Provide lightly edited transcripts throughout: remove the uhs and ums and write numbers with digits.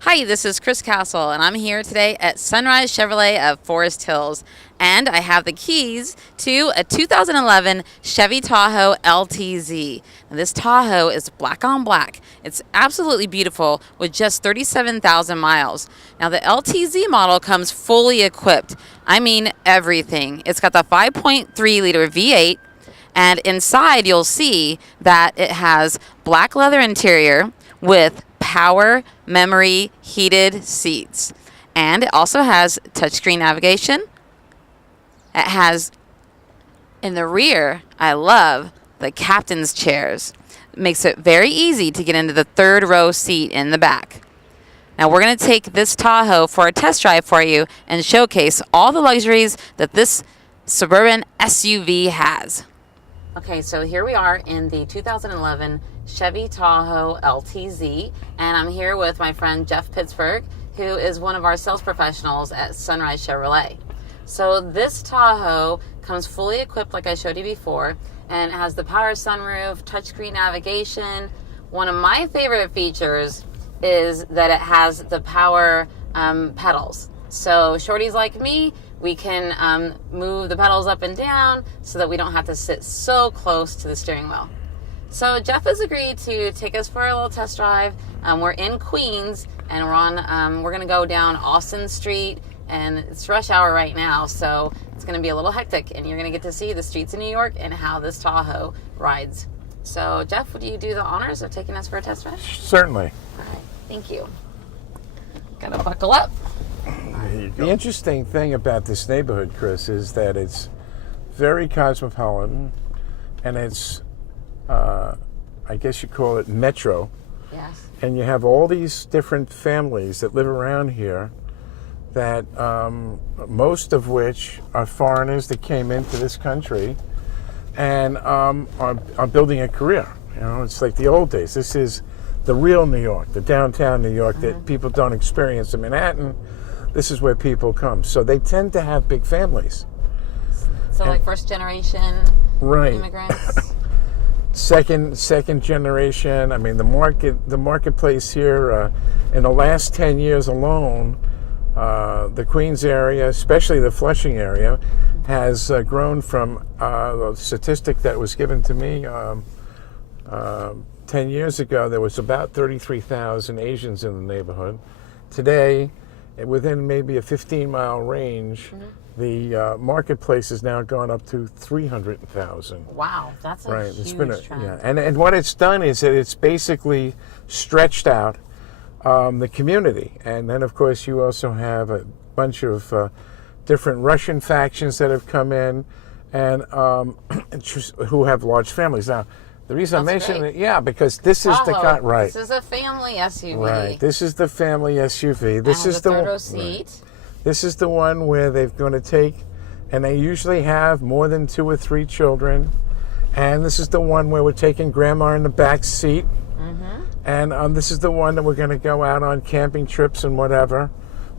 Hi, this is Criss Castle, and I'm here today at Sunrise Chevrolet of Forest Hills, and I have the keys to a 2011 Chevy Tahoe LTZ. Now, this Tahoe is black on black. It's absolutely beautiful with just 37,000 miles. Now, the LTZ model comes fully equipped. I mean everything. It's got the 5.3 liter V8, and inside you'll see that it has black leather interior with power memory heated seats, and it also has touchscreen navigation. It has in the rear, I love the captain's chairs. It makes it very easy to get into the third row seat in the back. Now we're going to take this Tahoe for a test drive for you and showcase all the luxuries that this suburban SUV has. Okay, so here we are in the 2011 Chevy Tahoe LTZ, and I'm here with my friend Jeff Pittsburgh, who is one of our sales professionals at Sunrise Chevrolet. So this Tahoe comes fully equipped like I showed you before, and it has the power sunroof, touchscreen navigation. One of my favorite features is that it has the power pedals. So shorties like me, we can move the pedals up and down so that we don't have to sit so close to the steering wheel. So Jeff has agreed to take us for a little test drive. We're in Queens, and we're going to go down Austin Street, and it's rush hour right now, so it's going to be a little hectic, and you're going to get to see the streets of New York and how this Tahoe rides. So Jeff, would you do the honors of taking us for a test drive? Certainly. All right, thank you. Gotta buckle up. There you go. The interesting thing about this neighborhood, Chris, is that it's very cosmopolitan, and it's I guess you call it metro. Yes. And you have all these different families that live around here that most of which are foreigners that came into this country and are building a career. You know, it's like the old days. This is the real New York, the downtown New York that people don't experience in Manhattan. This is where people come. So they tend to have big families. So like first generation immigrants? Second generation. I mean, the marketplace here in the last 10 years alone, the Queens area, especially the Flushing area, has grown from a statistic that was given to me 10 years ago. There was about 33,000 Asians in the neighborhood. Today, within maybe a 15-mile range, the marketplace has now gone up to 300,000. Wow, that's a huge trend. Yeah. And what it's done is that it's basically stretched out the community. And then, of course, you also have a bunch of different Russian factions that have come in and who have large families. Now, the reason I mention it, because this is the This is a family SUV. Right. This is the family SUV. This is the third row seat. Right. This is the one where they're going to take, and they usually have more than 2 or 3 children. And this is the one where we're taking grandma in the back seat. And this is the one that we're going to go out on camping trips and whatever.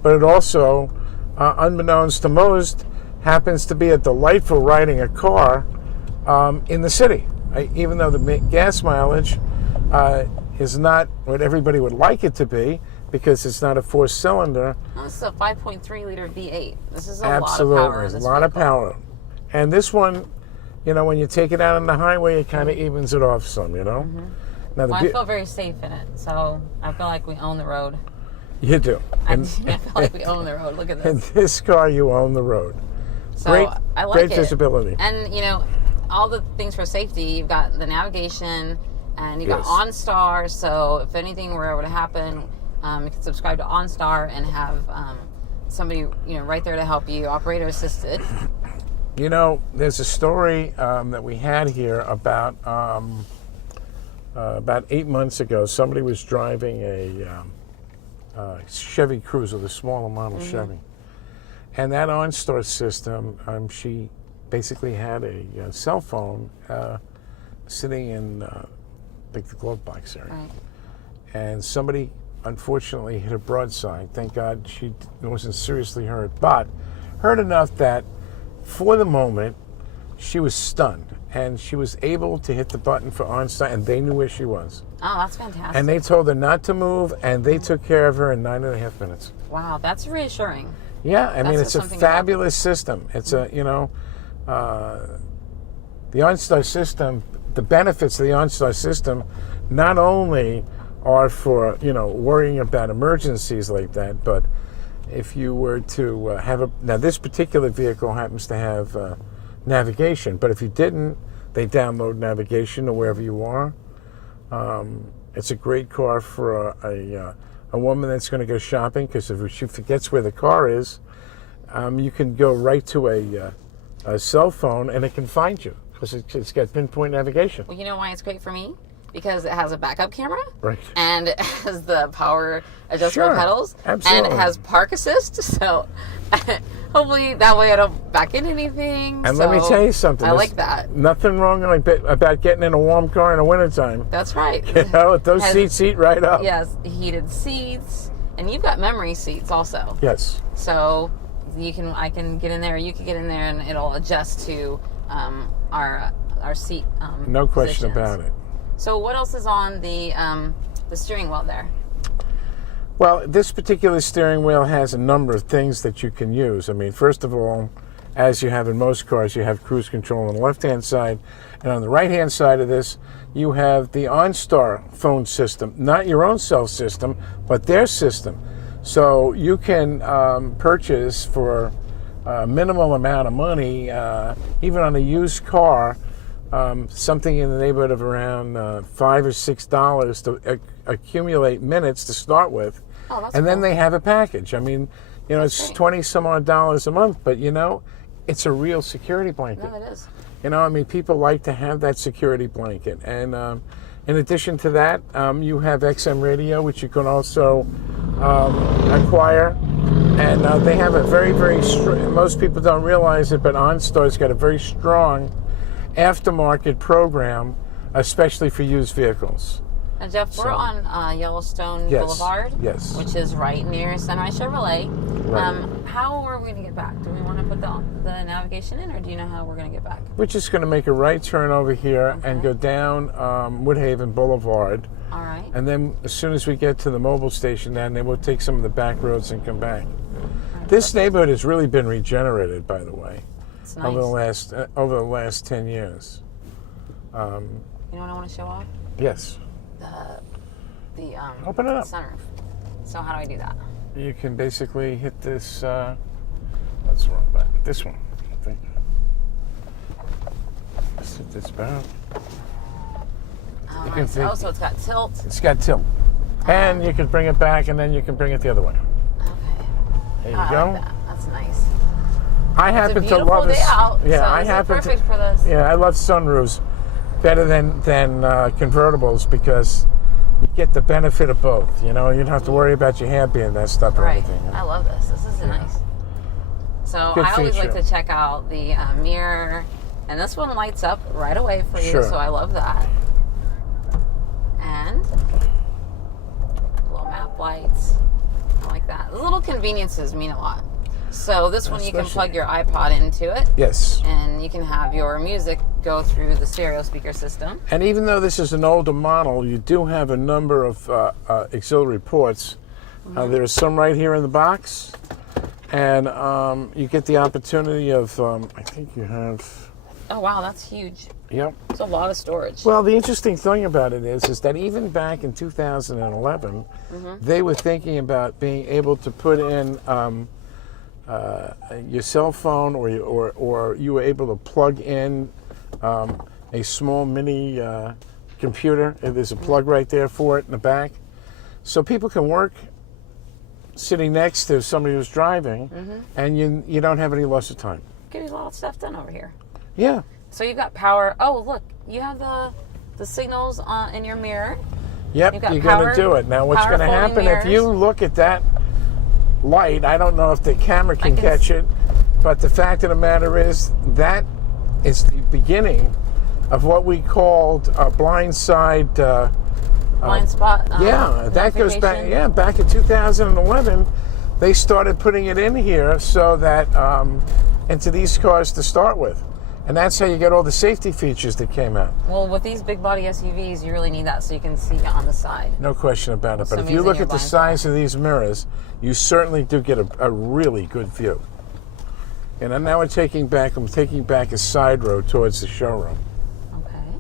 But it also, unbeknownst to most, happens to be a delightful riding a car in the city. Even though the gas mileage is not what everybody would like it to be, because it's not a 4-cylinder. This is a 5.3 liter V8. This is a Absolutely. lot of power. Absolutely, a lot of power. And this one, you know, when you take it out on the highway, it kind of evens it off some, you know. Now, I feel very safe in it, so I feel like we own the road. You do. I feel like we own the road. Look at this. In this car, you own the road. So I like it. Great visibility. And, you know, all the things for safety, you've got the navigation, and you've got OnStar, so if anything were ever to happen, you can subscribe to OnStar and have somebody, you know, right there to help you, operator assisted. You know, there's a story that we had here about 8 months ago. Somebody was driving a Chevy Cruiser, the smaller model Chevy, and that OnStar system, she basically had a cell phone sitting in the glove box area, and somebody unfortunately hit a broadside. Thank God she wasn't seriously hurt, but hurt enough that for the moment she was stunned, and she was able to hit the button for OnStar, and they knew where she was. Oh, that's fantastic. And they told her not to move, and they took care of her in 9.5 minutes. Wow, that's reassuring. Yeah, I mean, it's a something fabulous system. It's a, you know, the OnStar system, the benefits of the OnStar system not only are for, you know, worrying about emergencies like that, but if you were to have a, now this particular vehicle happens to have navigation, but if you didn't, they download navigation to wherever you are. It's a great car for a woman that's going to go shopping, because if she forgets where the car is, you can go right to a cell phone and it can find you, because it's got pinpoint navigation. Well, you know why it's great for me? Because it has a backup camera, Right. and it has the power adjustable Sure, pedals, absolutely. and it has park assist. So hopefully that way I don't back into anything. And so let me tell you something. I there's like that. Nothing wrong about getting in a warm car in the wintertime. That's right. You know, those Has- seats heat right up. Yes, heated seats, and you've got memory seats also. Yes. So I can get in there, you can get in there, and it'll adjust to our seat. No question positions. about it. So what else is on the steering wheel there? Well, this particular steering wheel has a number of things that you can use. I mean, first of all, as you have in most cars, you have cruise control on the left-hand side, and on the right-hand side of this, you have the OnStar phone system, not your own cell system, but their system. So you can purchase for a minimal amount of money, even on a used car, something in the neighborhood of around $5 or $6 to accumulate minutes to start with. Oh, that's and then cool. they have a package. I mean, you know, That's it's great. 20 some odd dollars a month, but you know, it's a real security blanket. No, it is. You know, I mean, people like to have that security blanket. And in addition to that, you have XM radio, which you can also acquire. And they have a very, very most people don't realize it, but OnStar's got a very strong aftermarket program, especially for used vehicles. And Jeff, we're on Yellowstone Yes, Boulevard, yes. which is right near Sunrise Chevrolet. Right. How are we going to get back? Do we want to put the navigation in, or do you know how we're going to get back? We're just going to make a right turn over here and go down Woodhaven Boulevard. All right. And then as soon as we get to the mobile station down there, we'll take some of the back roads and come back. This neighborhood has really been regenerated, by the way, It's nice. over the last 10 years. You know what I want to show off? Yes. The Open it up. sunroof. So how do I do that? You can basically hit this, what's the wrong button? This one, I think. Just hit this button. Oh, You can nice. think- Oh, so it's got tilt. It's got tilt. And you can bring it back, and then you can bring it the other way. Okay. There you I go. like that. That's nice. I It's a happen to beautiful love day this. out. Yeah, so I this is happen perfect to. for this. Yeah, I love sunroofs better than convertibles, because you get the benefit of both. You know, you don't have to worry about your hair being messed up or Right. anything. I love this. This is nice. So Good I always like feature. to check out the mirror, and this one lights up right away for you. Sure. So I love that. And little map lights. I like that. The little conveniences mean a lot. So this one you can Especially- plug your iPod into it, Yes. and you can have your music go through the stereo speaker system. And even though this is an older model, you do have a number of auxiliary ports. There are some right here in the box, and you get the opportunity of, I think you have, Oh wow, that's huge. yep. It's a lot of storage. Well, the interesting thing about it is that even back in 2011, they were thinking about being able to put in your cell phone, or you were able to plug in a small mini computer. There's a plug right there for it in the back, so people can work sitting next to somebody who's driving, and you don't have any loss of time. Getting a lot of stuff done over here. Yeah. So you've got power. Oh, look, you have the signals in your mirror. Yep, You've got you're going power- to do it. Now, what's power going to folding happen if you mirrors. look at that light? I don't know if the camera can can catch it, but the fact of the matter is that is the beginning of what we called a blind side. Blind spot. Yeah, that goes back. notification. Yeah, back in 2011, they started putting it in here so that into these cars to start with. And that's how you get all the safety features that came out. Well, with these big body SUVs, you really need that so you can see on the side. No question about it. But if you Assuming look you're at the blind size of these mirrors, you certainly do get a really good view. And now I'm taking back a side road towards the showroom. Okay.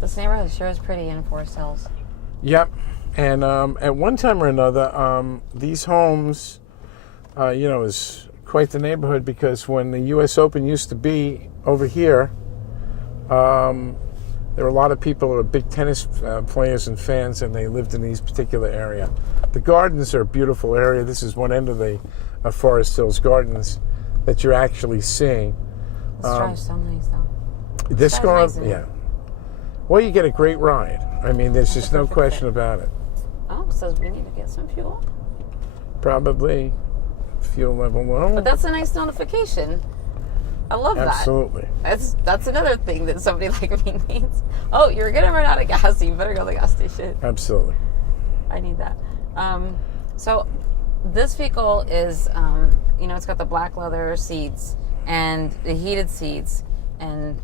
This neighborhood sure is pretty in Forest Hills. Yep. And at one time or another, these homes, is quite the neighborhood, because when the U.S. Open used to be over here, there were a lot of people who were big tennis players and fans, and they lived in these particular area. The gardens are a beautiful area. This is one end of the Forest Hills Gardens that you're actually seeing. This drive's so nice, though. This car, nice, yeah. Well, you get a great ride. I mean, there's just no question about it. Oh, so we need to get some fuel. Probably fuel level low. But that's a nice notification. I love that. Absolutely. That's another thing that somebody like me needs. Oh, you're gonna run out of gas, so you better go to the gas station. Absolutely. I need that. So this vehicle is, it's got the black leather seats and the heated seats and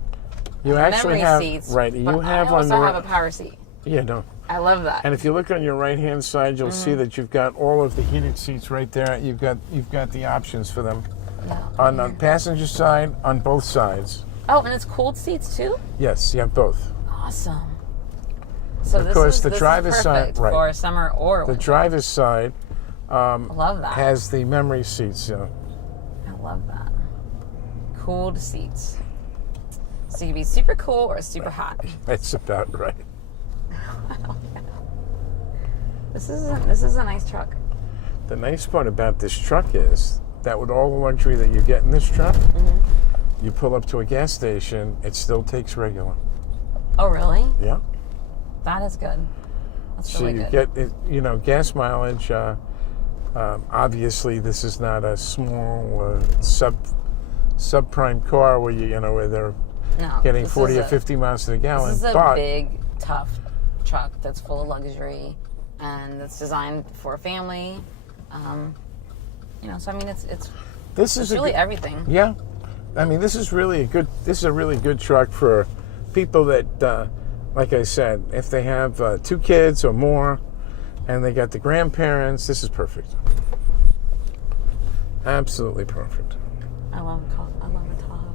You actually memory have seats. right. You have I on also the have a power seat. Yeah, no. I love that. And if you look on your right-hand side, you'll see that you've got all of the heated seats right there. You've got the options for them. Yeah. On the passenger side, on both sides. Oh, and it's cooled seats too? Yes, you have both. Awesome. So Of course, the driver's side, right? For summer or The winter. driver's side I love that. has the memory seats. I love that. Cooled seats. So you can be super cool or super hot. That's about right. This is a nice truck. The nice part about this truck is that with all the luxury that you get in this truck, you pull up to a gas station, it still takes regular. Oh, really? Yeah. That is good. That's So really you good. get, gas mileage. Obviously, this is not a small subprime car where where they're getting 40 or 50 miles to the gallon. This is a but big, tough truck that's full of luxury and that's designed for a family. So I mean, it's really everything. Yeah, I mean, this is a really good truck for people that, like I said, if they have 2 kids or more, and they got the grandparents, this is perfect. Absolutely perfect. I love a Tahoe.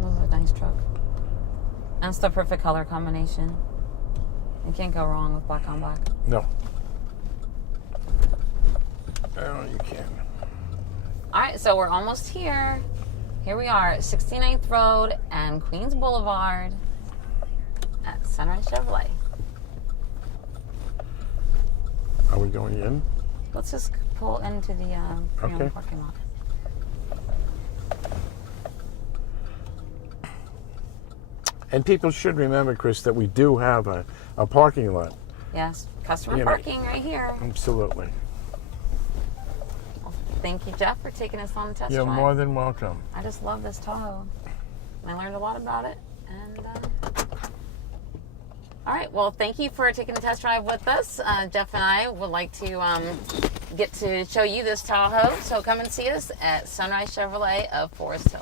This is a nice truck. And it's the perfect color combination. You can't go wrong with black on black. No. No, you can't. All right, so we're almost here. Here we are, 69th Road and Queens Boulevard at Sunrise Chevrolet. Are we going in? Let's just pull into the Okay. parking lot. And people should remember, Chris, that we do have a parking lot. Yes, customer parking right here. Absolutely. Well, thank you, Jeff, for taking us on the test You're drive. more than welcome. I just love this Tahoe. I learned a lot about it. And all right, well, thank you for taking the test drive with us. Jeff and I would like to get to show you this Tahoe. So come and see us at Sunrise Chevrolet of Forest Hills.